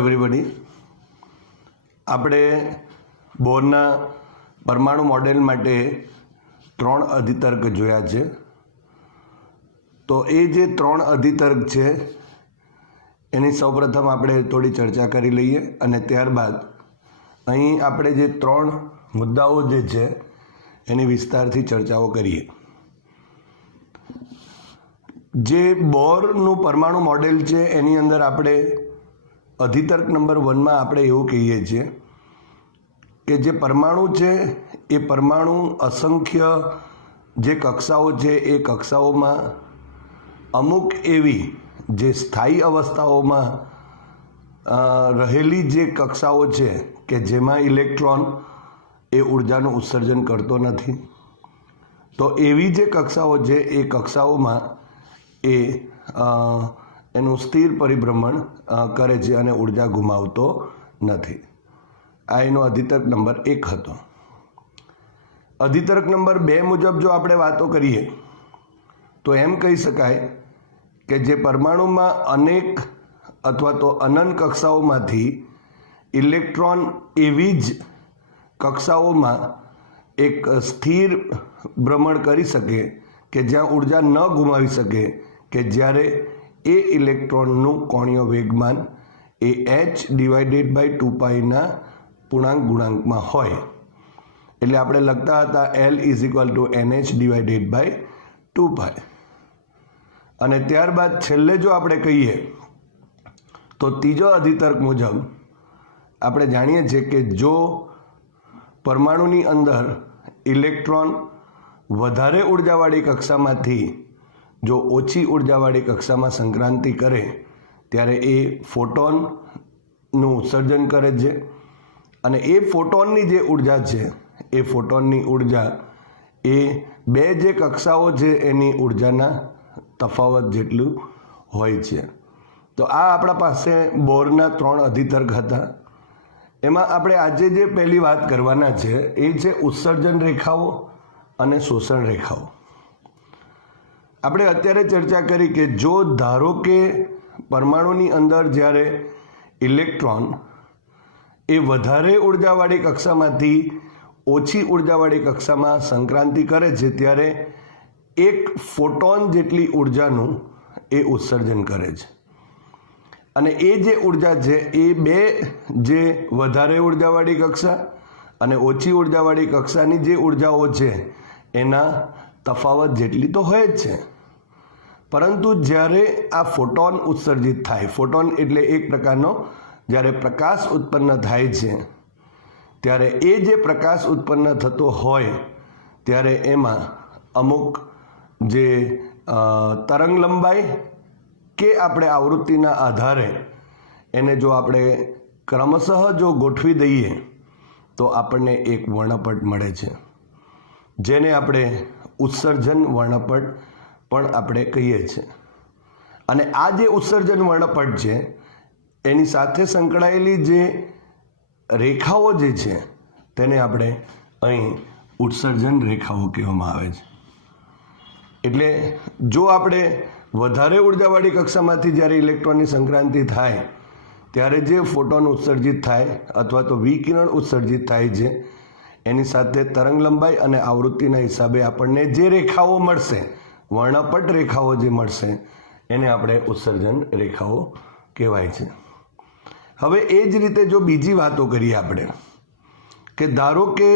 Everybody, આપણે બોરના પરમાણુ model માટે 3 અધિતર્ક જોયા છે. તો એ જે 3 અધિતર્ક છે એની સૌપ્રથમ આપણે થોડી ચર્ચા કરી લઈએ અને ત્યારબાદ અહીં આપણે જે 3 મુદ્દાઓ જે છે એની વિસ્તારથી ચર્ચાઓ કરીએ. જે બોરનું પરમાણુ મોડેલ છે એની અંદર આપણે અધિતર્ક નંબર 1માં આપણે એવું કહીએ છીએ કે જે પરમાણુ છે એ પરમાણુ અસંખ્ય જે કક્ષાઓ છે એ કક્ષાઓમાં અમુક એવી જે સ્થાયી અવસ્થાઓમાં રહેલી જે કક્ષાઓ છે કે જેમાં ઇલેક્ટ્રોન એ ઉર્જાનું ઉત્સર્જન કરતો નથી. તો એવી જે કક્ષાઓ છે એ કક્ષાઓમાં એ એનું સ્થિર પરિભ્રમણ કરે છે અને ઉર્જા ગુમાવતો નથી. આ એનો અધિતર્ક નંબર 1 હતો. અધિતર્ક નંબર 2 મુજબ જો આપણે વાતો કરીએ તો એમ કહી શકાય કે જે પરમાણુમાં અનેક અથવા તો અનંત કક્ષાઓમાંથી ઇલેક્ટ્રોન એવી જ કક્ષાઓમાં એક સ્થિર ભ્રમણ કરી શકે કે જ્યાં ઉર્જા ન ગુમાવી શકે કે જ્યારે એ ઇલેક્ટ્રોનનું કોણીય વેગમાન એ h/2πના પૂર્ણાંક ગુણાંકમાં હોય. એટલે આપણે લખતા હતા L = NH/2π. અને ત્યારબાદ છેલ્લે જો આપણે કહીએ તો ત્રીજો અધિતર્ક મુજબ આપણે જાણીએ છીએ કે જો પરમાણુની અંદર ઇલેક્ટ્રોન વધારે ઉર્જાવાળી કક્ષામાંથી જો ઓછી ઉર્જાવાળી કક્ષામાં સંક્રાંતિ કરે ત્યારે એ ફોટોનનું ઉત્સર્જન કરે છે. અને એ ફોટોનની જે ઉર્જા છે એ ફોટોનની ઉર્જા એ બે જે કક્ષાઓ છે એની ઉર્જાના તફાવત જેટલું હોય છે. તો આ આપણા પાસે બોરના 3 અધિતર્ક હતા. એમાં આપણે આજે જે પહેલી વાત કરવાના છે એ છે ઉત્સર્જન રેખાઓ અને શોષણ રેખાઓ. આપણે અત્યારે ચર્ચા કરી કે જો ધારો કે પરમાણુની અંદર જ્યારે ઇલેક્ટ્રોન એ વધારે ઉર્જાવાળી કક્ષામાંથી ઓછી ઉર્જાવાળી કક્ષામાં સંક્રાંતિ કરે છે ત્યારે એક ફોટોન જેટલી ઉર્જાનું એ ઉત્સર્જન કરે છે. અને એ જે ઉર્જા છે એ બે જે વધારે ઉર્જાવાળી કક્ષા અને ઓછી ઉર્જાવાળી કક્ષાની જે ઉર્જાઓ છે એના તફાવત જેટલી તો હોય જ છે. પરંતુ જ્યારે આ ફોટોન ઉત્સર્જિત થાય, ફોટોન એટલે એક પ્રકારનો જ્યારે પ્રકાશ ઉત્પન્ન થાય છે ત્યારે એ જે પ્રકાશ ઉત્પન્ન થતો હોય ત્યારે એમાં અમુક જે તરંગ લંબાઈ કે આપણે આવૃત્તિના આધારે એને જો આપણે ક્રમશઃ જો ગોઠવી દઈએ તો આપણને એક વર્ણપટ મળે છે જેને આપણે ઉત્સર્જન વર્ણપટ પણ આપણે કહીએ છીએ. અને આ જે ઉત્સર્જન વર્ણપટ છે એની સાથે સંકળાયેલી જે રેખાઓ જે છે તેને આપણે અહીં ઉત્સર્જન રેખાઓ કહેવામાં આવે છે. એટલે જો આપણે વધારે ઉર્જાવાળી કક્ષામાંથી જ્યારે ઇલેક્ટ્રોનની સંક્રાંતિ થાય ત્યારે જે ફોટોન ઉત્સર્જિત થાય અથવા તો વિકિરણ ઉત્સર્જિત થાય છે એની સાથે તરંગ લંબાઈ અને આવૃત્તિના હિસાબે આપણને જે રેખાઓ મળશે, વર્ણપટ રેખાઓ જે મળશે એને આપણે ઉત્સર્જન રેખાઓ કહેવાય છે. હવે એ જ રીતે જો બીજી વાતો કરીએ આપણે કે ધારો કે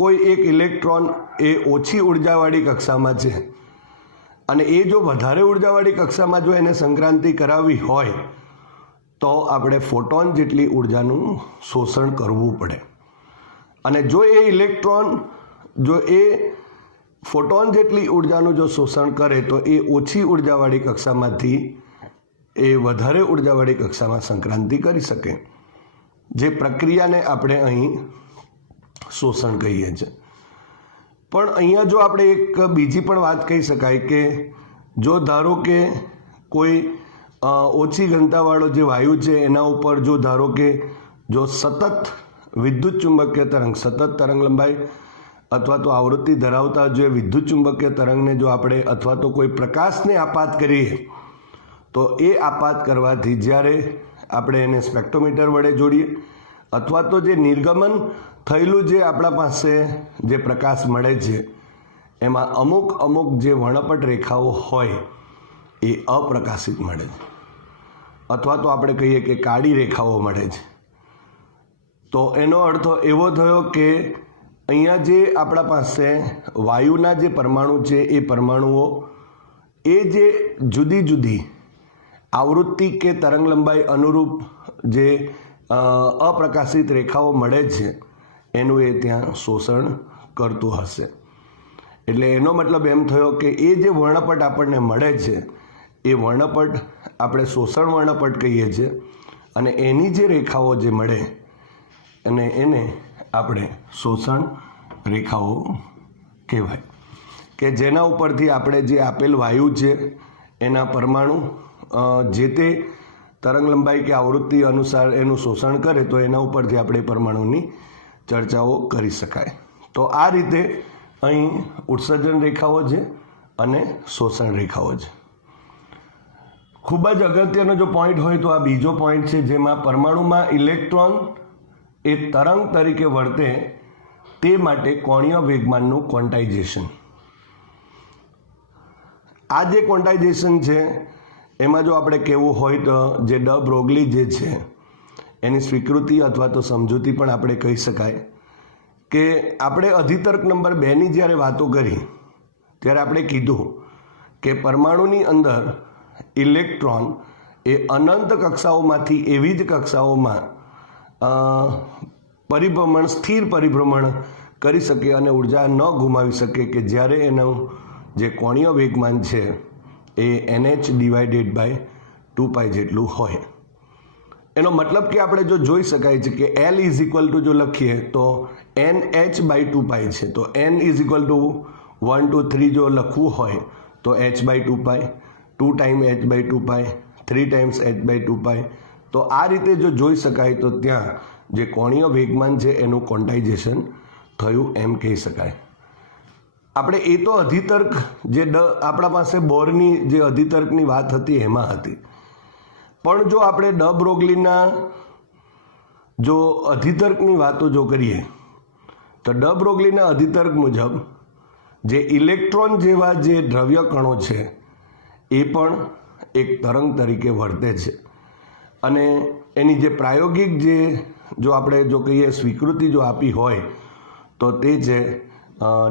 કોઈ એક ઇલેક્ટ્રોન એ ઓછી ઉર્જાવાળી કક્ષામાં છે અને એ જો વધારે ઉર્જાવાળી કક્ષામાં જો એને સંક્રાંતિ કરાવવી હોય તો આપણે ફોટોન જેટલી ઉર્જાનું શોષણ કરવું પડે. અને જો એ ઇલેક્ટ્રોન જો એ ફોટોન જેટલી ઉર્જાનું જો શોષણ કરે તો એ ઓછી ઉર્જાવાળી કક્ષામાંથી એ વધારે ઉર્જાવાળી કક્ષામાં સંક્રાંતિ કરી શકે. જે પ્રક્રિયાને આપણે અહીં શોષણ કહીએ છીએ. પણ અહીંયા જો આપણે એક બીજી પણ વાત કહી શકાય કે જો ધારો કે કોઈ ઓછી ઘનતાવાળો જે વાયુ છે એના ઉપર જો ધારો કે જો સતત વિદ્યુત ચુંબકીય તરંગ, સતત તરંગ લંબાઈ અથવા તો આવૃત્તિ ધરાવતા જે વિદ્યુત ચુંબકીય તરંગને જો આપણે અથવા તો કોઈ પ્રકાશને આપાત કરીએ તો એ આપાત કરવાથી જ્યારે આપણે એને સ્પેક્ટ્રોમીટર વડે જોડીએ, અથવા તો જે નિર્ગમન થયેલું જે આપણા પાસે જે પ્રકાશ મળે છે એમાં અમુક જે વર્ણપટ રેખાઓ હોય એ અપ્રકાશિત મળે છે, અથવા તો આપણે કહીએ કે કાળી રેખાઓ મળે છે. તો એનો અર્થ એવો થયો કે અહીંયા જે આપણા પાસે વાયુના જે પરમાણુ છે એ પરમાણુઓ એ જે જુદી જુદી આવૃત્તિ કે તરંગ લંબાઈ અનુરૂપ જે અપ્રકાશિત રેખાઓ મળે છે એનું એ ત્યાં શોષણ કરતું હશે. એટલે એનો મતલબ એમ થયો કે એ જે વર્ણપટ આપણને મળે છે એ વર્ણપટ આપણે શોષણ વર્ણપટ કહીએ છીએ, અને એની જે રેખાઓ જે મળે અને એને આપણે શોષણ રેખાઓ કહેવાય, કે જેના ઉપરથી આપણે જે આપેલ વાયુ છે એના પરમાણુ જે તે તરંગ લંબાઈ કે આવૃત્તિ અનુસાર એનું શોષણ કરે તો એના ઉપરથી આપણે પરમાણુની ચર્ચાઓ કરી શકાય. તો આ રીતે અહીં ઉત્સર્જન રેખાઓ છે અને શોષણ રેખાઓ છે. ખૂબ જ અગત્યનો જો પોઈન્ટ હોય તો આ બીજો પોઈન્ટ છે, જેમાં પરમાણુમાં ઇલેક્ટ્રોન એ તરંગ તરીકે વર્તે તે માટે કોણીય વેગમાનનું ક્વોન્ટાઇઝેશન. આ જે ક્વોન્ટાઇઝેશન છે એમાં જો આપણે કહેવું હોય તો જે ડ બ્રોગલી જે છે એની સ્વીકૃતિ અથવા તો સમજૂતી પણ આપણે કહી શકાય. કે આપણે અધિતર્ક નંબર 2ની જ્યારે વાતો કરી ત્યારે આપણે કીધું કે પરમાણુની અંદર ઇલેક્ટ્રોન એ અનંત કક્ષાઓમાંથી એવી જ કક્ષાઓમાં પરિભ્રમણ, સ્થિર પરિભ્રમણ કરી શકે અને ઉર્જા ન ગુમાવી શકે કે જ્યારે એનું જે કોણીય વેગમાન છે એ NH/2π જેટલું હોય. એનો મતલબ કે આપણે જો જોઈ શકાય છે કે L = જો લખીએ તો NH/2π છે, તો N = 1 2 3 જો લખવું હોય તો H/2π, 2 time H/2π, 3 times H/2π. તો આ રીતે જો જોઈ શકાય તો ત્યાં જે કોણીય વેગમાન છે એનું ક્વોન્ટાઇઝેશન થયું એમ કહી શકાય. આપણે એ તો અધિતર્ક જે આપણા પાસે બોરની જે અધિતર્કની વાત હતી એમાં હતી, પણ જો આપણે ડ બ્રોગલીના જો અધિતર્કની વાતો જો કરીએ તો ડ બ્રોગલીના અધિતર્ક મુજબ જે ઇલેક્ટ્રોન જેવા જે દ્રવ્ય કણો છે એ પણ એક તરંગ તરીકે વર્તે છે, અને એની જે પ્રાયોગિક જે જો આપણે જો કહીએ સ્વીકૃતિ જો આપી હોય તો તે છે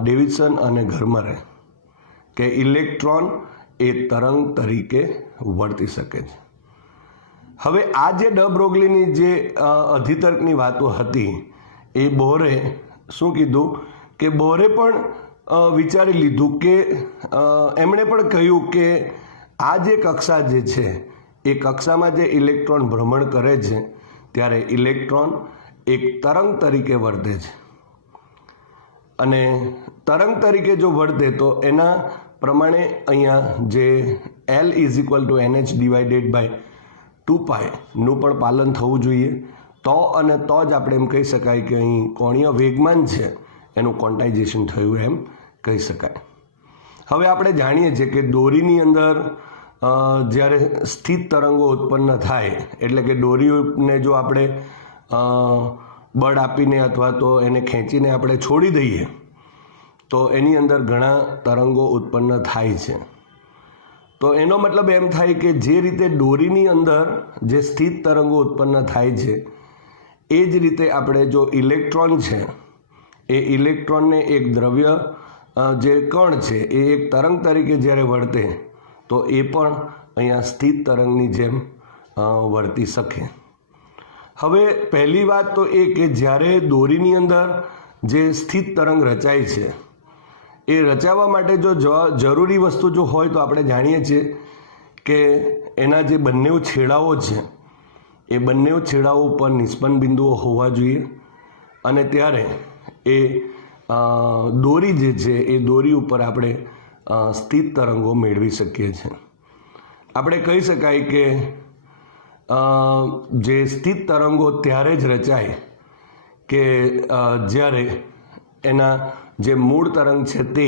ડેવિડસન અને ગર્મરે, કે ઇલેક્ટ્રોન એ તરંગ તરીકે વર્તી શકે છે. હવે આ જે ડ બ્રોગલીની જે અધિતર્કની વાતો હતી એ બોરે શું કીધું કે બોરે પણ વિચારી લીધું કે એમણે પણ કહ્યું કે આ જે કક્ષા જે છે એ કક્ષામાં જે ઇલેક્ટ્રોન ભ્રમણ કરે છે ત્યારે ઇલેક્ટ્રોન એક તરંગ તરીકે વર્તે છે, અને તરંગ તરીકે જો વર્તે તો એના પ્રમાણે અહીંયા જે L = NH/2π નું પણ પાલન થવું જોઈએ. તો અને તો જ આપણે એમ કહી શકાય કે અહીં કોણીય વેગમાન છે એનું ક્વોન્ટાઇઝેશન થયું એમ કહી શકાય. હવે આપણે જાણીએ છીએ કે દોરીની અંદર જ્યારે સ્થિત તરંગો ઉત્પન્ન થાય, એટલે કે દોરીને જો આપણે બળ આપીને અથવા તો એને ખેંચીને આપણે છોડી દઈએ તો એની અંદર ઘણા તરંગો ઉત્પન્ન થાય છે. તો એનો મતલબ એમ થાય કે જે રીતે દોરીની અંદર જે સ્થિત તરંગો ઉત્પન્ન થાય છે એ જ રીતે આપણે જો ઇલેક્ટ્રોન છે એ ઇલેક્ટ્રોનને એક દ્રવ્ય જે કણ છે એ એક તરંગ તરીકે જ્યારે વર્તે તો એ પણ અહીંયા સ્થિત તરંગની જેમ વર્તી શકે. હવે પહેલી વાત તો એ કે જ્યારે દોરીની અંદર જે સ્થિત તરંગ રચાય છે એ રચાવવા માટે જો જરૂરી વસ્તુ જો હોય તો આપણે જાણીએ છીએ કે એના જે બંને છેડાઓ છે એ બંને છેડાઓ ઉપર નિષ્પન્ન બિંદુઓ હોવા જોઈએ, અને ત્યારે એ દોરી જે છે એ દોરી ઉપર આપણે સ્થિત તરંગો મેળવી શકીએ છીએ. આપણે કહી શકાય કે જે સ્થિત તરંગો ત્યારે જ રચાય કે જ્યારે એના જે મૂળ તરંગ છે તે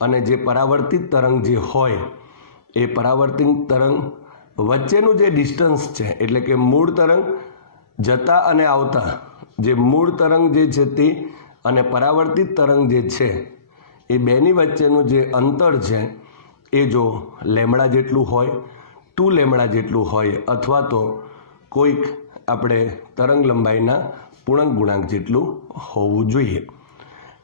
અને જે પરાવર્તિત તરંગ જે હોય એ પરાવર્તિત તરંગ વચ્ચેનું જે ડિસ્ટન્સ છે એટલે કે મૂળ તરંગ જતા અને આવતા જે મૂળ તરંગ જે છે તે અને પરાવર્તિત તરંગ જે છે એ બેની વચ્ચેનું જે અંતર છે એ જો લેમડા જેટલું હોય 2 લેમડા જેટલું હોય અથવા તો કોઈક આપણે તરંગ લંબાઈના પૂર્ણાંક ગુણાંક જેટલું હોવું જોઈએ.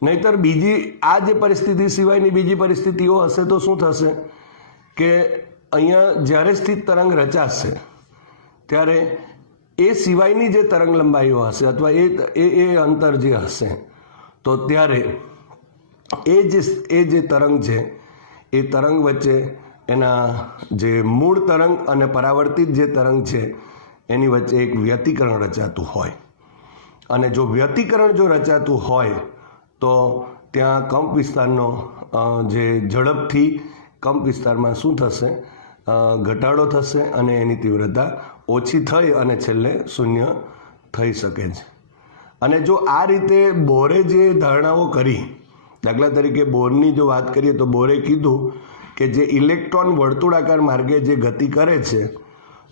નહીંતર બીજી આ જે પરિસ્થિતિ સિવાયની બીજી પરિસ્થિતિઓ હશે તો શું થશે કે અહીંયા જ્યારે સ્થિત તરંગ રચાશે ત્યારે એ સિવાયની જે તરંગ લંબાઈઓ હશે અથવા એ અંતર જે હશે તો ત્યારે એ જે તરંગ છે એ તરંગ વચ્ચે એના જે મૂળ તરંગ અને પરાવર્તિત જે તરંગ છે એની વચ્ચે એક વ્યતિકરણ રચાતું હોય અને જો વ્યતિકરણ જો રચાતું હોય તો ત્યાં કંપ વિસ્તારનો જે ઝડપથી કંપ વિસ્તારમાં શું થશે ઘટાડો થશે અને એની તીવ્રતા ઓછી થઈ અને છેલ્લે શૂન્ય થઈ શકે છે. અને જો આ રીતે બોરે જે ધારણાઓ કરી, દાખલા તરીકે બોરની જો વાત કરીએ તો બોરે કીધું કે જે ઇલેક્ટ્રોન વર્તુળાકાર માર્ગે જે ગતિ કરે છે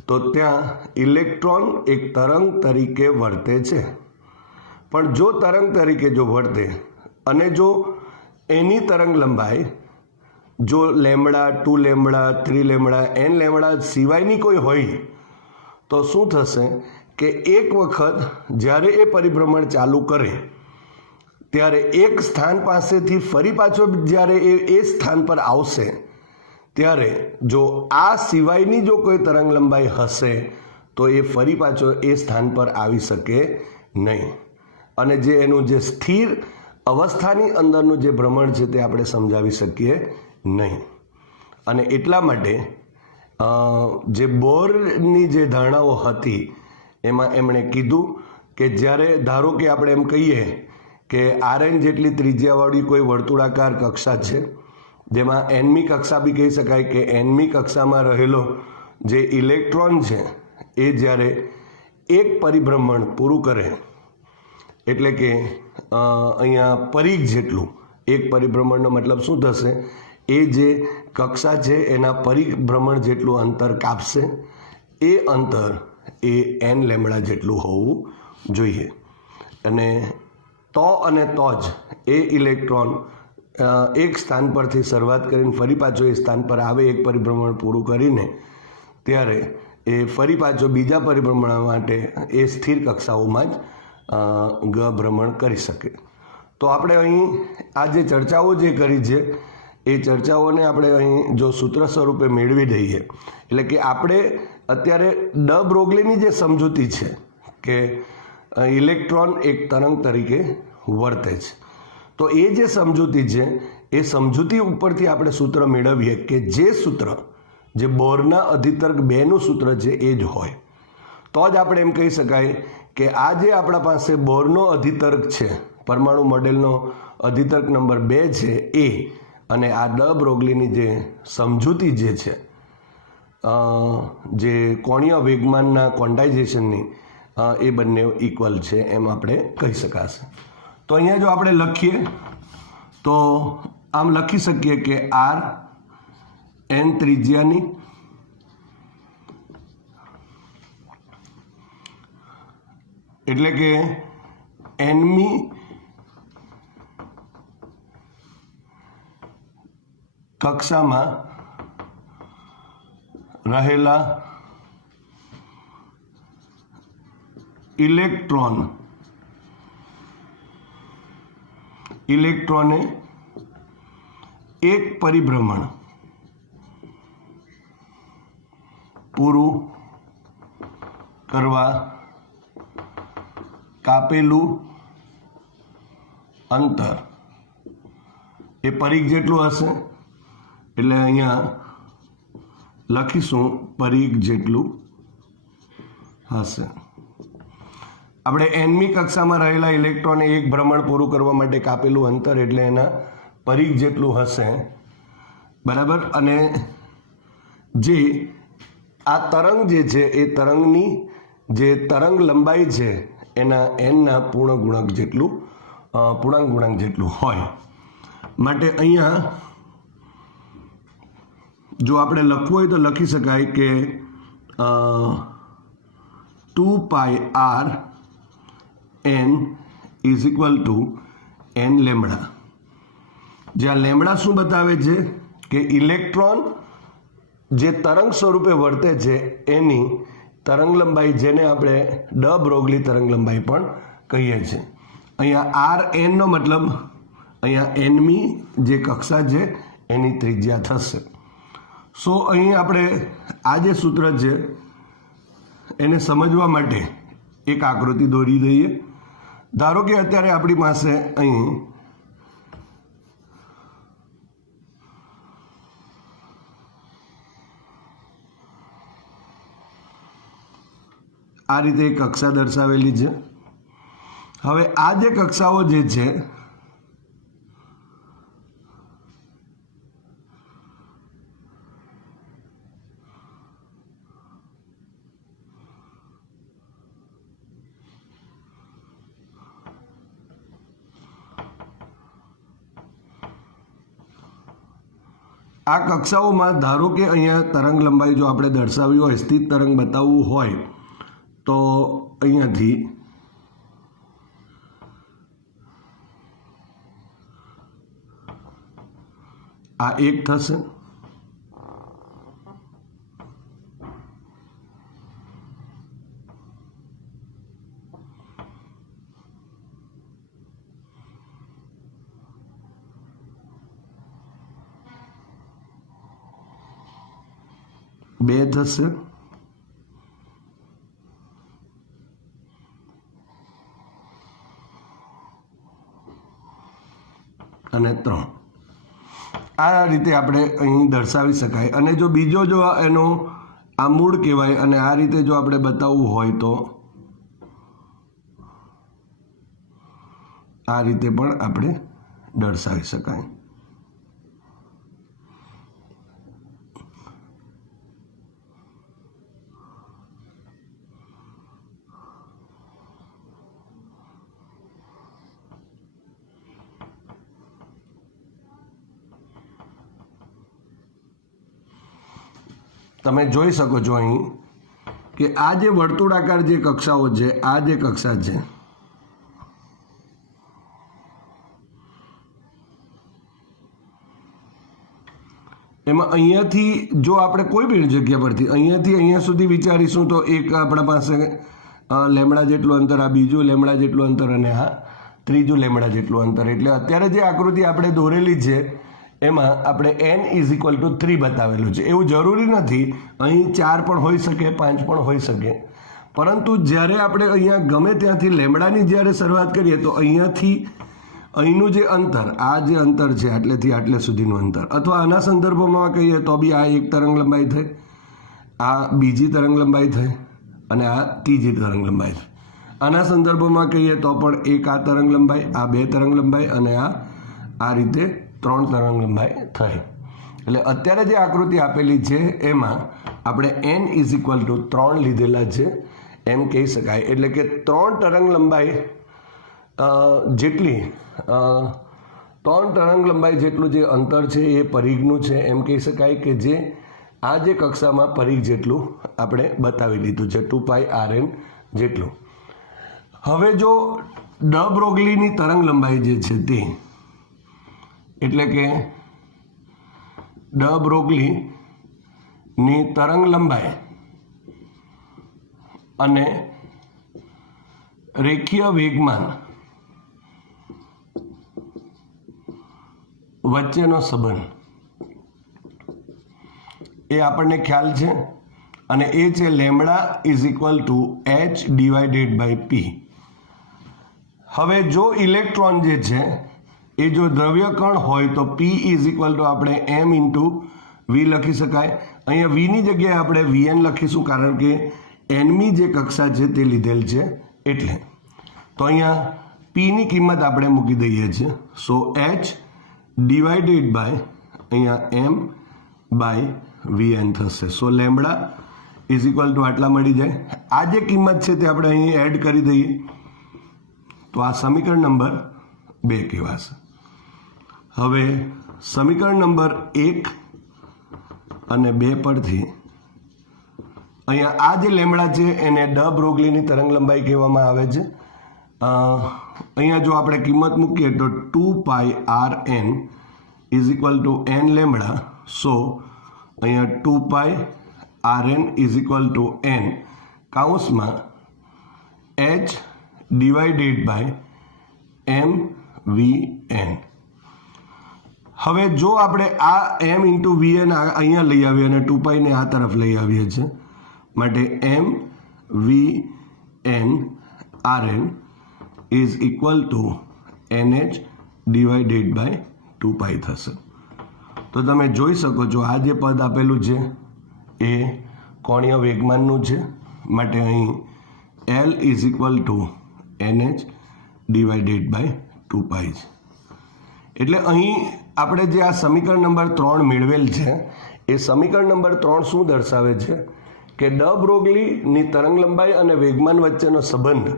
તો ત્યાં ઇલેક્ટ્રોન એક તરંગ તરીકે વર્તે છે. પણ જો તરંગ તરીકે જો વર્તે અને જો એની તરંગ લંબાઈ જો lambda 2 lambda 3 lambda n lambda સિવાયની કોઈ હોય તો શું થશે કે એક વખત જ્યારે એ પરિભ્રમણ ચાલુ કરે ત્યારે એક સ્થાન પાસેથી ફરી પાછો જ્યારે એ સ્થાન પર આવશે ત્યારે જો આ સિવાયની જો કોઈ તરંગ લંબાઈ હશે તો એ ફરી પાછો એ સ્થાન પર આવી શકે નહીં અને જે એનું જે સ્થિર અવસ્થાની અંદરનું જે ભ્રમણ છે તે આપણે સમજાવી શકીએ નહીં. અને એટલા માટે જે બોરની જે ધારણાઓ હતી એમાં એમણે કીધું કે જ્યારે ધારો કે આપણે એમ કહીએ કે RN જેટલી ત્રિજ્યાવાળી કોઈ વર્તુળાકાર કક્ષા છે જેમાં nમી કક્ષા બી કહી શકાય કે nમી કક્ષામાં રહેલો જે ઇલેક્ટ્રોન છે એ જ્યારે એક પરિભ્રમણ પૂરું કરે એટલે કે અહીંયા પરિઘ જેટલું એક પરિભ્રમણનો મતલબ શું થશે એ જે કક્ષા છે એના પરિભ્રમણ જેટલું અંતર કાપશે એ અંતર એ n લેમડા જેટલું હોવું જોઈએ અને તો જ એ ઇલેક્ટ્રોન એક સ્થાન પરથી શરૂઆત કરીને ફરી પાછો એ સ્થાન પર આવે એક પરિભ્રમણ પૂરું કરીને ત્યારે એ ફરી પાછો બીજા પરિભ્રમણ માટે એ સ્થિર કક્ષાઓમાં જ ભ્રમણ કરી શકે. તો આપણે અહીં આ જે ચર્ચાઓ જે કરી છે એ ચર્ચાઓને આપણે અહીં જો સૂત્ર સ્વરૂપે મેળવી દઈએ એટલે કે આપણે અત્યારે ડ બ્રોગલીની જે સમજૂતી છે કે ઇલેક્ટ્રોન એક તરંગ તરીકે વર્તે છે તો એ જે સમજૂતી છે એ સમજૂતી ઉપરથી આપણે સૂત્ર મેળવીએ કે જે સૂત્ર જે બોરના અધિતર્ક 2નું સૂત્ર છે એ જ હોય તો જ આપણે એમ કહી શકાય કે આ જે આપણા પાસે બોરનો અધિતર્ક છે પરમાણુ મોડેલનો અધિતર્ક નંબર 2 છે એ અને આ ડ બ્રોગલીની જે સમજૂતી જે છે જે કોણીય વેગમાનના ક્વોન્ટાઇઝેશનની એ બંને ઇક્વલ છે એમ આપણે કહી શકાશે. તો અહીંયા જો આપણે લખીએ તો આમ લખી શકીએ કે R n ત્રિજ્યાની એટલે કે nમી કક્ષામાં રહેલા ઇલેક્ટ્રોને એક પરિભ્રમણ પૂરું કરવા કાપેલું અંતર એ પરિઘ જેટલું હશે એટલે અહીંયા લખીશું પરિઘ જેટલું હશે. આપણે nમી કક્ષામાં રહેલા ઇલેક્ટ્રોને એક ભ્રમણ પૂરું કરવા માટે કાપેલું અંતર એટલે એના પરિઘ જેટલું હશે બરાબર. અને જે આ તરંગ જે છે એ તરંગની જે તરંગ લંબાઈ છે એના nના પૂર્ણાંક ગુણાંક જેટલું હોય માટે અહીંયા જો આપણે લખવું હોય તો લખી શકાય કે 2 pi R N is equal to N lambda, જ્યાં લેમડા શું બતાવે છે કે ઇલેક્ટ્રોન જે તરંગ સ્વરૂપે વર્તે છે એની તરંગ લંબાઈ, જેને આપણે ડ બ્રોગલી તરંગ લંબાઈ પણ કહીએ છીએ. અહીંયા આર એનનો મતલબ અહીંયા એનમી જે કક્ષા છે એની ત્રિજ્યા થશે. સો અહીં આપણે આ જે સૂત્ર છે એને સમજવા માટે એક આકૃતિ દોરી દઈએ. ધારો કે અત્યારે આપણી પાસે અહીં આ રીતે એક કક્ષા દર્શાવેલી છે. હવે આ જે કક્ષાઓ જે છે આ કક્ષાઓમાં ધારો કે અહીંયા તરંગ લંબાઈ જો આપણે દર્શાવી હોય, સ્થિત તરંગ બતાવવું હોય તો અહીંયાથી આ એક થશે, બે થશે, અને 3. આ રીતે આપણે અહીં દર્શાવી શકાય. અને જો બીજો જો એનો આ મૂળ કહેવાય અને આ રીતે જો આપણે બતાવવું હોય તો આ રીતે પણ આપણે દર્શાવી શકાય. તમે જોઈ શકો છો અહીં કે આ જે વર્તુળાકાર જે કક્ષાઓ છે, આ જે કક્ષા છે એમાં અહીંયાથી જો આપણે કોઈ પણ જગ્યા પરથી અહીંયાથી અહીંયા સુધી વિચારીશું તો એક આપણા પાસે લેમડા જેટલું અંતર, આ બીજું લેમડા જેટલું અંતર અને આ ત્રીજું લેમડા જેટલું અંતર. એટલે અત્યારે જે આકૃતિ આપણે દોરેલી છે એમાં આપણે n ઇઝ ઇક્વલ ટુ 3 બતાવેલું છે. એવું જરૂરી નથી અહીં 4 પણ હોઈ શકે, 5 પણ હોઈ શકે, પરંતુ જ્યારે આપણે અહીંયા ગમે ત્યાંથી લેમડાની જ્યારે શરૂઆત કરીએ તો અહીંયાથી અહીંનું જે અંતર, આ જે અંતર છે આટલેથી આટલે સુધીનું અંતર, અથવા આના સંદર્ભમાં કહીએ તો બી આ એક તરંગ લંબાઈ થઈ, આ બીજી તરંગ લંબાઈ થઈ અને આ ત્રીજી તરંગ લંબાઈ થઈ. આના સંદર્ભમાં કહીએ તો પણ એક આ તરંગ લંબાઈ, આ 2 તરંગ લંબાઈ અને આ રીતે 3 તરંગ લંબાઈ થઈ. એટલે અત્યારે જે આકૃતિ આપેલી છે એમાં આપણે n ઇઝ ઇક્વલ ટુ 3 લીધેલા છે એમ કહી શકાય. એટલે કે 3 તરંગ લંબાઈ જેટલી 3 તરંગ લંબાઈ જેટલું જે અંતર છે એ પરિઘનું છે એમ કહી શકાય, કે જે આ જે કક્ષામાં પરિઘ જેટલું આપણે બતાવી દીધું છે, 2 પાઈ rn જેટલું. હવે જો ડ બ્રોગલીની તરંગ લંબાઈ જે છે તે, એટલે કે ડ બ્રોગલીની તરંગ લંબાઈ અને રેખીય વેગમાન વચ્ચેનો સંબંધ એ આપણને ખ્યાલ છે, અને એ છે lambda is equal to h divided by p. હવે જો ઇલેક્ટ્રોન જે છે એ જો દ્રવ્ય કણ હોય તો p ઇઝ ઇક્વલ ટુ આપણે m ઇન્ટુ v લખી શકાય. અહીંયા vની જગ્યાએ આપણે vn લખીશું, કારણ કે nમી જે કક્ષા છે તે લીધેલ છે એટલે. તો અહીંયા pની કિંમત આપણે મૂકી દઈએ છીએ. સો h ડિવાઇડેડ બાય અહીંયા m બાય vn થશે. સો લેમડા ઇઝ ઇક્વલ ટુ આટલા મળી જાય. આ જે કિંમત છે તે આપણે અહીં એડ કરી દઈએ તો આ સમીકરણ નંબર 2 કહેવાશે. હવે સમીકરણ નંબર 1 અને 2 પરથી અહીંયા આ જે લેમડા છે એને ડ બ્રોગલીની તરંગ લંબાઈ કહેવામાં આવે છે. અહીંયા જો આપણે કિંમત મૂકીએ તો 2πRn is equal to n lambda. So અહીંયા 2πRn is equal to n કાઉન્સમાં h ડિવાઇડેડ બાય mvn. હવે જો આપણે આ m ઇન્ટુ vn અહીંયા લઈ આવીએ અને 2π ને આ તરફ લઈ આવીએ છીએ માટે mvn rn is equal to nh divided by 2π થશે. તો તમે જોઈ શકો છો આ જે પદ આપેલું છે એ કોણીય વેગમાનનું છે માટે અહીં L is equal to nh divided by 2π છે. એટલે અહીં આપણે જે આ સમીકરણ નંબર 3 મેળવેલ છે એ સમીકરણ નંબર 3 શું દર્શાવે છે કે ડ બ્રોગલીની તરંગ લંબાઈ અને વેગમાન વચ્ચેનો સંબંધ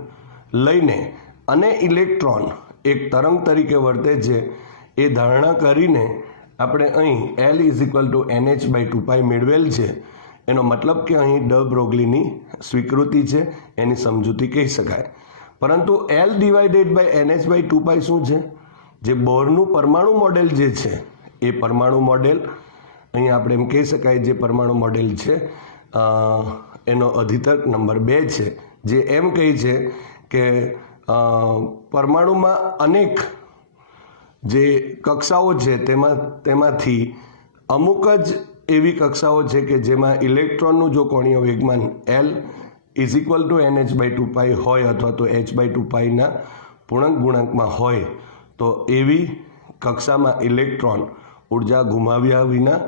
લઈને અને ઇલેક્ટ્રોન એક તરંગ તરીકે વર્તે છે એ ધારણા કરીને આપણે અહીં L is equal to nh by 2π મેળવેલ છે. એનો મતલબ કે અહીં ડ બ્રોગલીની સ્વીકૃતિ છે, એની સમજૂતી કહી શકાય. પરંતુ L divided by nh by 2π શું છે? જે બોરનું પરમાણુ મોડેલ જે છે એ પરમાણુ મોડેલ અહીં આપણે એમ કહી શકાય જે પરમાણુ મોડેલ છે એનો અધિતર્ક નંબર 2 છે, જે એમ કહે છે કે પરમાણુમાં અનેક જે કક્ષાઓ છે તેમાંથી અમુક જ એવી કક્ષાઓ છે કે જેમાં ઇલેક્ટ્રોનનું જો કોણીય વેગમાન L is equal to nh by 2π હોય અથવા તો h બાય 2πના પૂર્ણાંક ગુણાંકમાં હોય તો એવી કક્ષામાં ઇલેક્ટ્રોન ઉર્જા ગુમાવ્યા વિના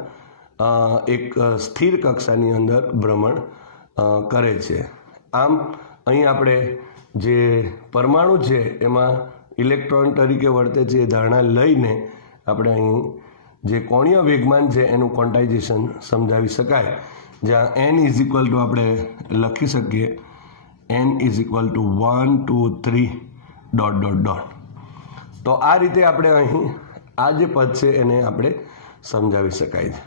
એક સ્થિર કક્ષાની અંદર ભ્રમણ કરે છે. આમ અહીં આપણે જે પરમાણુ છે એમાં ઇલેક્ટ્રોન તરીકે વર્તે છે એ ધારણા લઈને આપણે અહીં જે કોણીય વેગમાન છે એનું ક્વોન્ટાઇઝેશન સમજાવી શકાય, જ્યાં n ઇઝ ઇક્વલ ટુ આપણે લખી શકીએ n is equal two 1 2 3 dot dot dot. તો આ રીતે આપણે અહીં આ જે પદ છે એને આપણે સમજાવી શકાય છે.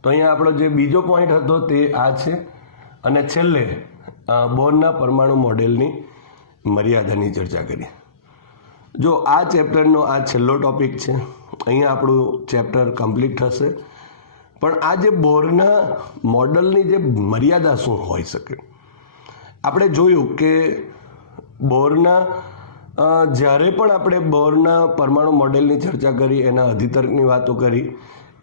તો અહીંયા આપણો જે બીજો પોઈન્ટ હતો તે આ છે. અને છેલ્લે બોરના પરમાણુ મોડેલની મર્યાદાની ચર્ચા કરીએ. જો આ ચેપ્ટરનો આ છેલ્લો ટોપિક છે, અહીંયા આપણું ચેપ્ટર કમ્પ્લીટ થશે. પણ આ જે બોરના મોડલની જે મર્યાદા શું હોઈ શકે, આપણે જોયું કે બોરના જ્યારે પણ આપણે બોરના પરમાણુ મોડેલની ચર્ચા કરી, એના અધિતર્કની વાતો કરી,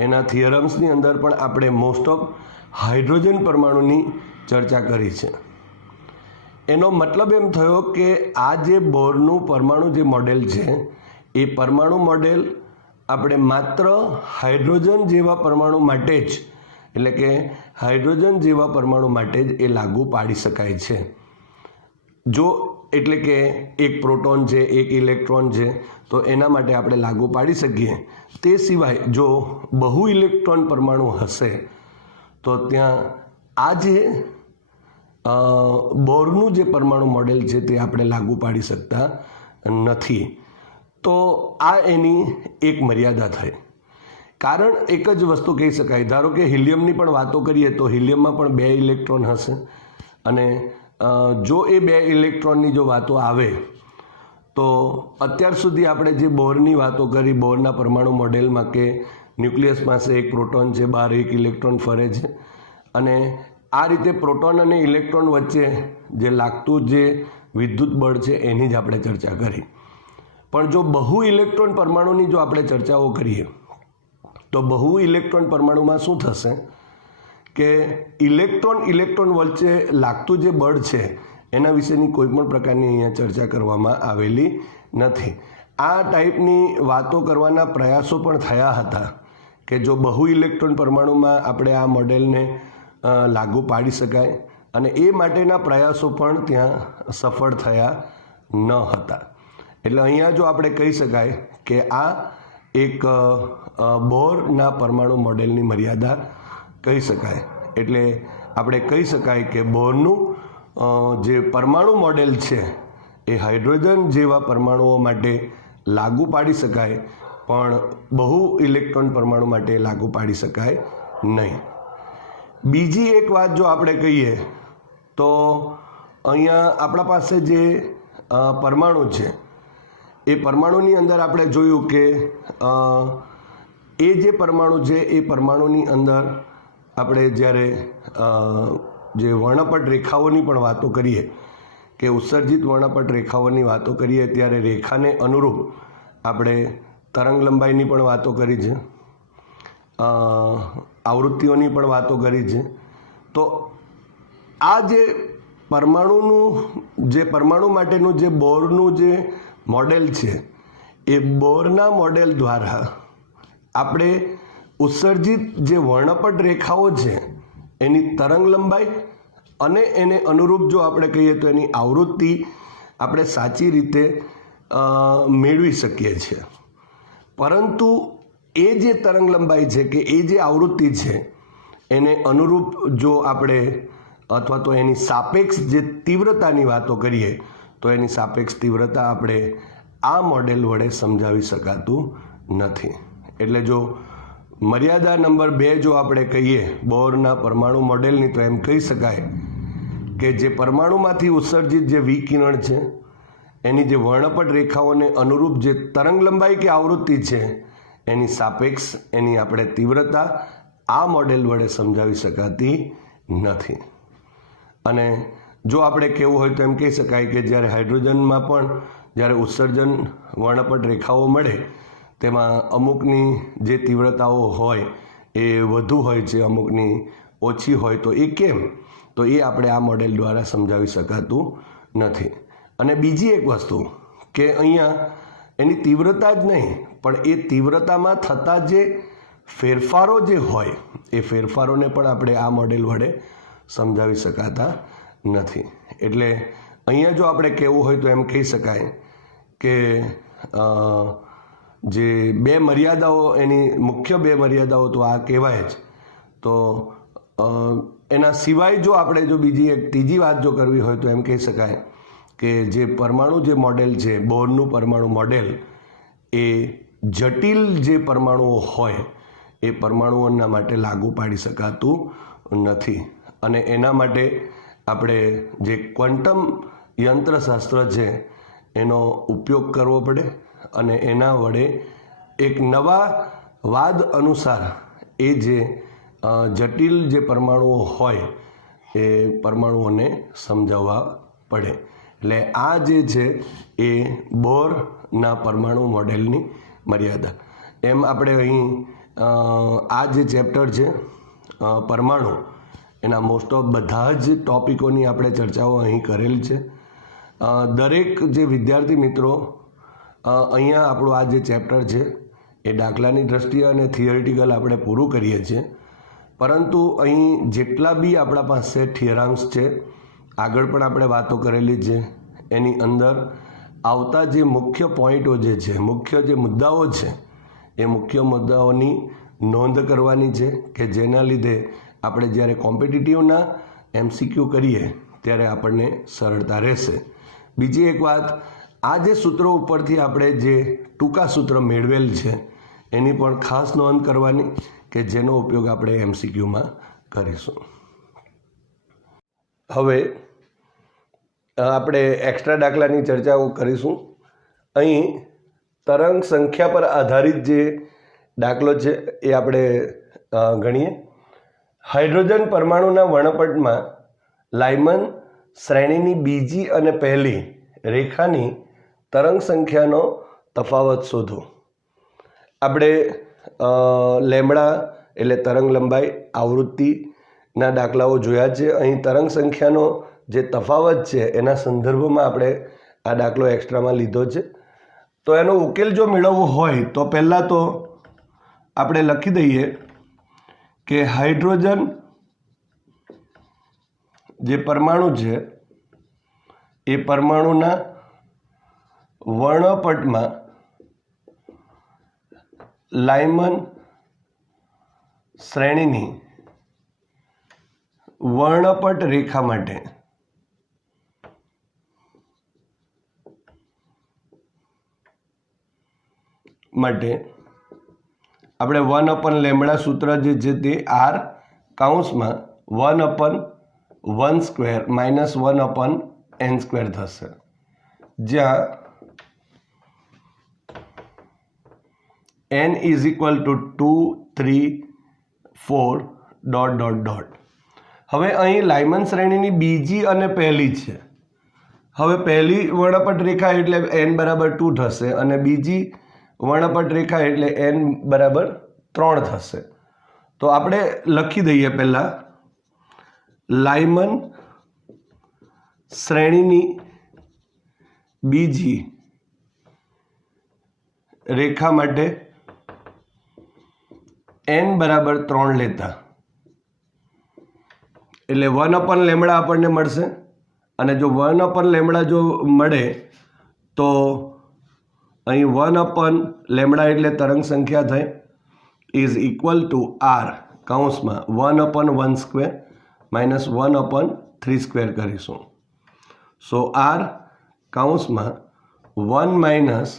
એના થિયરમ્સની અંદર પણ આપણે મોસ્ટ ઓફ હાઇડ્રોજન પરમાણુની ચર્ચા કરી છે. એનો મતલબ એમ થયો કે આ જે બોરનું પરમાણુ જે મોડેલ છે એ પરમાણુ મોડેલ આપણે માત્ર હાઇડ્રોજન જેવા પરમાણુ માટે જ, એટલે કે હાઇડ્રોજન જેવા પરમાણુ માટે જ એ લાગુ પાડી શકાય છે. જો એટલે કે એક પ્રોટોન છે, એક ઇલેક્ટ્રોન છે, તો એના માટે આપણે લાગુ પાડી શકીએ. તે સિવાય જો બહુ ઇલેક્ટ્રોન પરમાણુ હશે તો ત્યાં આ જે બોરનું જે પરમાણુ મોડેલ છે તે આપણે લાગુ પાડી શકતા નથી. તો આ એની એક મર્યાદા થઈ. કારણ એક જ વસ્તુ કહી શકાય, ધારો કે હિલિયમની પણ વાતો કરીએ તો હિલિયમમાં પણ 2 ઇલેક્ટ્રોન હશે, અને જો એ 2 ઇલેક્ટ્રોનની જો વાતો આવે તો અત્યાર સુધી આપણે જે બોરની વાતો કરી, બોરના પરમાણુ મોડેલમાં કે ન્યુક્લિયસ પાસે એક પ્રોટોન છે, બહાર એક ઇલેક્ટ્રોન ફરે છે, અને આ રીતે પ્રોટોન અને ઇલેક્ટ્રોન વચ્ચે જે લાગતું જે વિદ્યુત બળ છે એની જ આપણે ચર્ચા કરી. પણ જો બહુ ઇલેક્ટ્રોન પરમાણુની જો આપણે ચર્ચાઓ કરીએ તો બહુ ઇલેક્ટ્રોન પરમાણુમાં શું થશે કે ઇલેક્ટ્રોન વચ્ચે લાગતું જે બળ છે એના વિશેની કોઈ પણ પ્રકારની અહીંયા ચર્ચા કરવામાં આવેલી નથી. આ ટાઈપની વાતો કરવાના પ્રયાસો પણ થયા હતા કે જો બહુ ઇલેક્ટ્રોન પરમાણુમાં આપણે આ મોડેલને લાગુ પાડી શકાય, અને એ માટેના પ્રયાસો પણ ત્યાં સફળ થયા ન હતા. એટલે અહીંયા જો આપણે કહી શકાય કે આ એક બોરના પરમાણુ મોડેલની મર્યાદા કહી શકાય. એટલે આપણે કહી શકાય કે બોરનું જે પરમાણુ મોડેલ છે એ હાઇડ્રોજન જેવા પરમાણુઓ માટે લાગુ પાડી શકાય, પણ બહુ ઇલેક્ટ્રોન પરમાણુ માટે લાગુ પાડી શકાય નહીં. બીજી એક વાત જો આપણે કહીએ તો અહીંયા આપણા પાસે જે પરમાણુ છે એ પરમાણુની અંદર આપણે જોયું કે એ જે પરમાણુ છે એ પરમાણુની અંદર આપણે જ્યારે જે વર્ણપટ રેખાઓની પણ વાતો કરીએ કે ઉત્સર્જિત વર્ણપટ રેખાઓની વાતો કરીએ ત્યારે રેખાને અનુરૂપ આપણે તરંગ લંબાઈની પણ વાતો કરી છે, આવૃત્તિઓની પણ વાતો કરી છે. તો આ જે પરમાણુ માટેનું જે બોરનું જે મોડેલ છે એ બોરના મોડેલ દ્વારા આપણે ઉત્સર્જિત જે વર્ણપટ રેખાઓ છે એની તરંગ લંબાઈ અને એને અનુરૂપ જો આપણે કહીએ તો એની આવૃત્તિ આપણે સાચી રીતે મેળવી શકીએ છીએ. પરંતુ એ જે તરંગ લંબાઈ છે કે એ જે આવૃત્તિ છે એને અનુરૂપ જો આપણે અથવા તો એની સાપેક્ષ જે તીવ્રતાની વાતો કરીએ તો એની સાપેક્ષ તીવ્રતા આપણે આ મોડેલ વડે સમજાવી શકાતું નથી. એટલે જો મર્યાદા નંબર 2 જો આપણે કહીએ બોરના પરમાણુ મોડેલની તો એમ કહી શકાય કે જે પરમાણુમાંથી ઉત્સર્જિત જે વિકિરણ છે એની જે વર્ણપટ રેખાઓને અનુરૂપ જે તરંગ લંબાઈ કે આવૃત્તિ છે એની સાપેક્ષ એની આપણે તીવ્રતા આ મોડેલ વડે સમજાવી શકાતી નથી. અને જો આપણે કહેવું હોય તો એમ કહી શકાય કે જ્યારે હાઇડ્રોજનમાં પણ જ્યારે ઉત્સર્જન વર્ણપટ રેખાઓ મળે તેમાં અમુકની જે તીવ્રતાઓ હોય એ વધુ હોય છે, અમુકની ઓછી હોય. તો એ કેમ? તો એ આપણે આ મોડેલ દ્વારા સમજાવી શકાતું નથી. અને બીજી એક વસ્તુ કે અહીંયા એની તીવ્રતા જ નહીં પણ એ તીવ્રતામાં થતા જે ફેરફારો જે હોય એ ફેરફારોને પણ આપણે આ મોડેલ વડે સમજાવી શકાતા નથી. એટલે અહીંયા જો આપણે કહેવું હોય તો એમ કહી શકાય કે જે 2 મર્યાદાઓ એની મુખ્ય 2 મર્યાદાઓ તો આ કહેવાય જ. તો એના સિવાય જો આપણે જો બીજી એક ત્રીજી વાત જો કરવી હોય તો એમ કહી શકાય કે જે પરમાણુ જે મોડેલ છે બોરનું પરમાણુ મોડેલ એ જટિલ જે પરમાણુઓ હોય એ પરમાણુઓના માટે લાગુ પાડી શકાતું નથી. અને એના માટે આપણે જે ક્વોન્ટમ યંત્રશાસ્ત્ર છે એનો ઉપયોગ કરવો પડે અને એના વડે એક નવા વાદ અનુસાર એ જે જટિલ જે પરમાણુઓ હોય એ પરમાણુઓને સમજાવવા પડે. એટલે આ જે છે એ બોરના પરમાણુ મોડેલની મર્યાદા. એમ આપણે અહીં આ જે ચેપ્ટર છે પરમાણુ એના મોસ્ટ ઓફ બધા જ ટોપિકોની આપણે ચર્ચાઓ અહીં કરેલ છે. દરેક જે વિદ્યાર્થી મિત્રો અહીંયા આપણું આ જે ચેપ્ટર છે એ દાખલાની દ્રષ્ટિએ અને થિયરિટિકલ આપણે પૂરું કરીએ છીએ. પરંતુ અહીં જેટલા બી આપણા પાસે થિયરામ્સ છે આગળ પણ આપણે વાતો કરેલી છે એની અંદર આવતા જે મુખ્ય પોઈન્ટો જે છે મુખ્ય જે મુદ્દાઓ છે એ મુખ્ય મુદ્દાઓની નોંધ કરવાની છે કે જેના લીધે આપણે જ્યારે કોમ્પિટિટિવના MCQ કરીએ ત્યારે આપણને સરળતા રહેશે. બીજી એક વાત, આ જે સૂત્રો ઉપરથી આપણે જે ટૂંકા સૂત્ર મેળવેલ છે એની પણ ખાસ નોંધ કરવાની કે જેનો ઉપયોગ આપણે MCQમાં કરીશું. હવે આપણે એક્સ્ટ્રા દાખલાની ચર્ચાઓ કરીશું. અહીં તરંગ સંખ્યા પર આધારિત જે દાખલો છે એ આપણે ગણીએ. હાઇડ્રોજન પરમાણુના વર્ણપટમાં લાયમન શ્રેણીની બીજી અને પહેલી રેખાની તરંગ સંખ્યાનો તફાવત શોધો. આપણે લેમડા એટલે તરંગ લંબાઈ આવૃત્તિના દાખલાઓ જોયા છે. અહીં તરંગ સંખ્યાનો જે તફાવત છે એના સંદર્ભમાં આપણે આ દાખલો એક્સ્ટ્રામાં લીધો છે. તો એનો ઉકેલ જો મેળવવો હોય તો પહેલાં તો આપણે લખી દઈએ કે હાઇડ્રોજન જે પરમાણુ છે એ પરમાણુના વર્ણપટમાં લાયમન શ્રેણીની વર્ણપટ રેખા માટે આપણે 1/λ સૂત્ર જે છે તે R કૌંસમાં 1/1² માઇનસ 1/n² થશે, જ્યાં n ઇઝ ઇક્વલ ટુ 2, 3, 4... હવે અહીં લાઇમન શ્રેણીની બીજી અને પહેલી છે. હવે પહેલી વર્ણપટ રેખા એટલે n બરાબર 2 થશે અને બીજી વર્ણપટ રેખા એટલે n બરાબર 3 થશે. તો આપણે લખી દઈએ પહેલાં લાઇમન શ્રેણીની બીજી રેખા માટે n બરાબર 3 લેતા એટલે 1/λ આપણને મળશે. અને જો 1/λ જો મળે તો અહીં 1/λ એટલે તરંગ સંખ્યા થાય ઇઝ ઇક્વલ ટુ r કૌંસમાં 1/1² માઇનસ 1/3² કરીશું. સો r કૌંસમાં 1 માઇનસ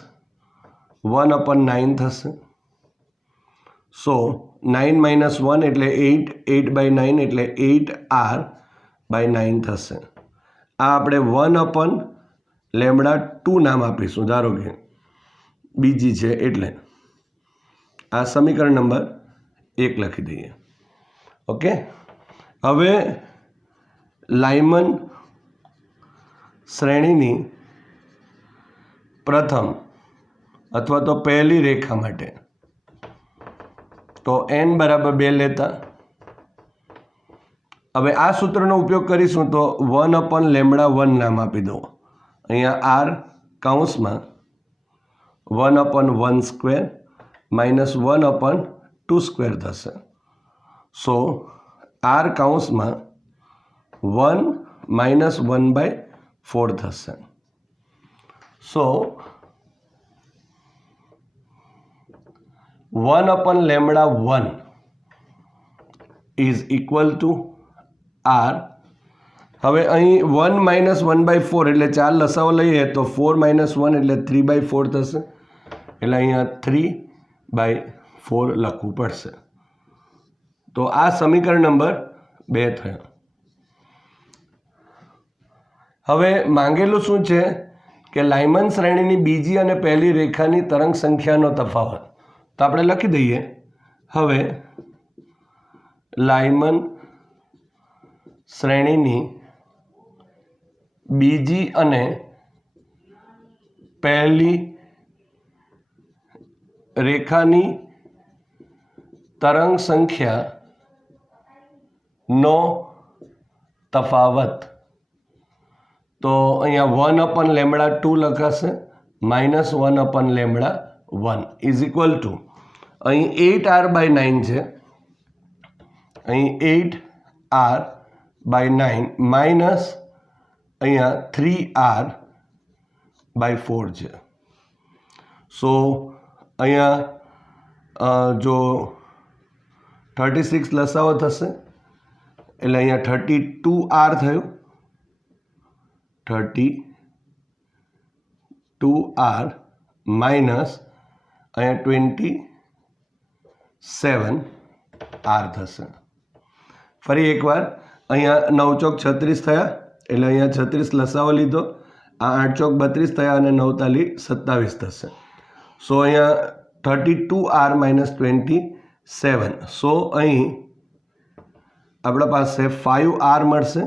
1/9 થશે. સો 9 માઇનસ 1 એટલે 8, 8/9 એટલે 8r/9 થશે. આ આપણે 1/λ2 નામ આપીશું, ધારો કે બીજી છે એટલે આ સમીકરણ નંબર 1 લખી દઈએ. ઓકે, હવે લાઇમન શ્રેણીની પ્રથમ અથવા તો પહેલી રેખા માટે તો n બરાબર 2 લેતા. હવે આ સૂત્રનો ઉપયોગ કરીશું તો 1/λ1 નામ આપી દો. અહીંયા r કૌંસમાં 1/1² માઇનસ 1/2² થશે. સો r કૌંસમાં 1 માઇનસ 1/4 થશે. સો 1/λ1 ઇઝ ઇક્વલ ટુ r. હવે અહીં 1 માઇનસ 1/4 એટલે 4 લસાવો લઈએ તો 4 માઇનસ 1 એટલે 3/4 થશે. એટલે અહીંયા 3/4 લખવું પડશે. તો આ સમીકરણ નંબર 2 થયો. હવે માંગેલું શું છે કે લાઇમન શ્રેણીની બીજી અને પહેલી રેખાની તરંગ સંખ્યાનો તફાવત. તો આપણે લખી દઈએ. હવે લાઇમન શ્રેણીની બીજી અને પહેલી રેખાની તરંગ સંખ્યાનો તફાવત. તો અહીંયા 1/λ2 લખાશે માઇનસ 1/λ1 ઇઝ ઇક્વલ ટુ અહીં 8r/9 છે, અહીં 8r/9 માઇનસ અહીંયા 3r/4 છે. સો અહીંયા જો 36 લસાવો થશે એટલે અહીંયા 32r થયું, 32r માઇનસ અહીંયા 27r થશે. ફરી એકવાર અહીંયા 9 ચોક 36 થયા એટલે અહીંયા 36 લસાવો લીધો, આ 8 ચોક 32 થયા અને 9 તાલી 27 થશે. સો અહીંયા 32r માઇનસ 27. સો અહીં આપણા પાસે 5r મળશે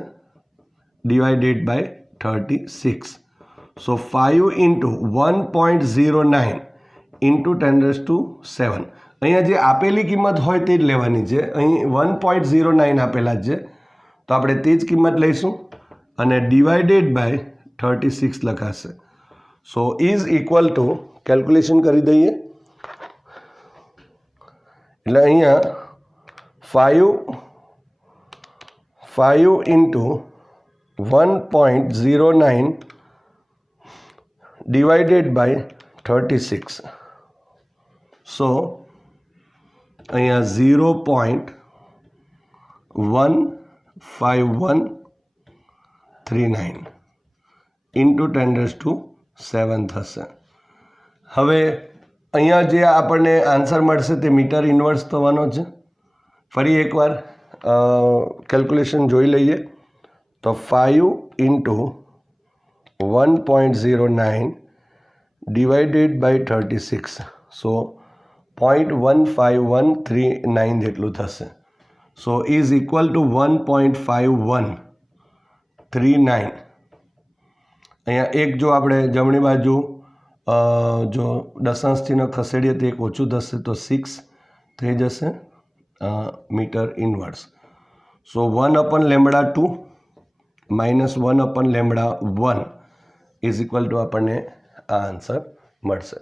divided by 36. So 5 into 1.09 into 10⁷. અહીંયા જે આપેલી કિંમત હોય તે જ લેવાની છે. અહીં 1.09 આપેલા છે તો આપણે તે જ કિંમત લઈશું અને ડિવાઇડેડ બાય 36 લખાશે. સો ઇઝ ઇક્વલ ટુ કેલ્ક્યુલેશન કરી દઈએ એટલે અહીંયા 5 ઇન્ટુ 1.09 divided by 36. So અહીંયા 0.15139 ઇન્ટુ 10⁷ થશે. હવે અહીંયા જે આપણને આન્સર મળશે તે મીટર ઇન્વર્સ થવાનો છે. ફરી એકવાર કેલ્ક્યુલેશન જોઈ લઈએ તો 5 ઇન્ટુ 1.09 ડિવાઇડેડ બાય 36 સો 0.15139 જેટલું થશે. સો ઇઝ ઇક્વલ ટુ 1.5139. અહીંયા એક જો આપણે જમણી બાજુ જો દશાંશ ચિહ્ન ખસેડીએ તો એક ઓછું થશે તો 6 થઈ જશે metre inverse. So 1/λ2 minus 1/λ1 is equal to આપણને આ આન્સર મળશે.